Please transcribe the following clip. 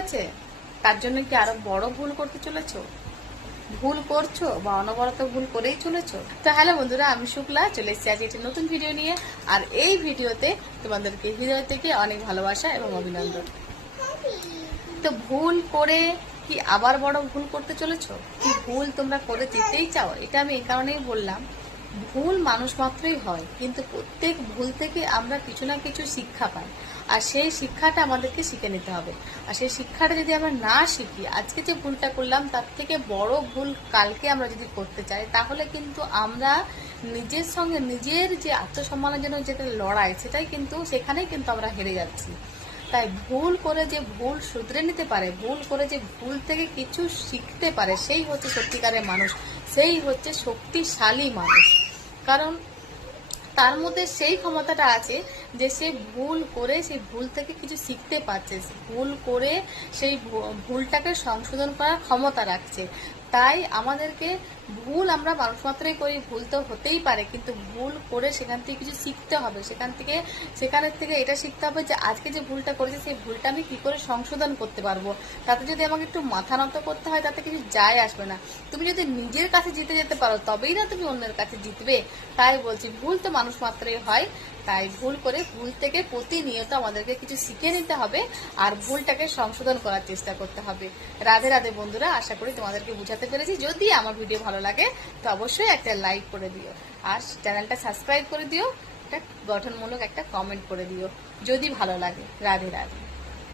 হয়েছে, তার জন্য কি আরো বড় ভুল করতে চলেছো? ভুল করছো বা অনবরত ভুল করেই চলেছো? তো হ্যালো বন্ধুরা, আমি শুক্লা চলে এসেছি আজ একটি নতুন ভিডিও নিয়ে। আর এই ভিডিওতে তোমাদেরকে হৃদয় থেকে অনেক ভালোবাসা এবং অভিনন্দন। তো ভুল করে কি আবার বড় ভুল করতে চলেছো? কি ভুল তোমরা করে যেতেই চাও? এটা আমি এই কারণেই বললাম, ভুল মানুষ মাত্রই হয়, কিন্তু প্রত্যেক ভুল থেকে আমরা কিছু না কিছু শিক্ষা পাই। আর সেই শিক্ষাটা আমাদেরকে শিখে নিতে হবে। আর সেই শিক্ষাটা যদি আমরা না শিখি, আজকে যে ভুলটা করলাম তার থেকে বড় ভুল কালকে আমরা যদি করতে চাই, তাহলে কিন্তু আমরা নিজের সঙ্গে নিজের যে আত্মসম্মানের জন্য যেটা লড়াই, সেটাই কিন্তু সেখানেই কিন্তু আমরা হেরে যাচ্ছি। তাই ভুল করে যে ভুল শুধরে নিতে পারে, ভুল করে যে ভুল থেকে কিছু শিখতে পারে, সেই হচ্ছে সত্যিকারের মানুষ, সেই হচ্ছে শক্তিশালী মানুষ। কারণ তার মধ্যে সেই ক্ষমতাটা আছে যে সে ভুল করে সেই ভুল থেকে কিছু শিখতে পারছে, ভুল করে সেই ভুলটাকে সংশোধন করার ক্ষমতা রাখছে। তাই আমাদেরকে ভুল আমরা মানুষ মাত্রই করি, ভুল তো হতেই পারে, কিন্তু ভুল করে সেখান থেকে কিছু শিখতে হবে। সেখানের থেকে এটা শিখতে হবে যে আজকে যে ভুলটা করেছি সেই ভুলটা আমি কি করে সংশোধন করতে পারবো। তাতে যদি আমাকে একটু মাথা নত করতে হয়, তাতে কিছু যায় আসবে না। তুমি যদি নিজের কাছে জিতে যেতে পারো, তবেই না তুমি অন্যের কাছে জিতবে। তাই বলছি, ভুল তো মানুষ মাত্রই হয়। তাই ভুল করে ভুল থেকে প্রতিনিয়ত আমাদেরকে কিছু শিখে নিতে হবে আর ভুলটাকে সংশোধন করার চেষ্টা করতে হবে। রাধে রাধে বন্ধুরা, আশা করি তোমাদেরকে বুঝাতে পেরেছি। যদি আমার ভিডিও ভালো লাগে তো অবশ্যই একটা লাইক করে দিও, আর চ্যানেলটা সাবস্ক্রাইব করে দিও, একটা গঠনমূলক একটা কমেন্ট করে দিও যদি ভালো লাগে। রাধে রাধে।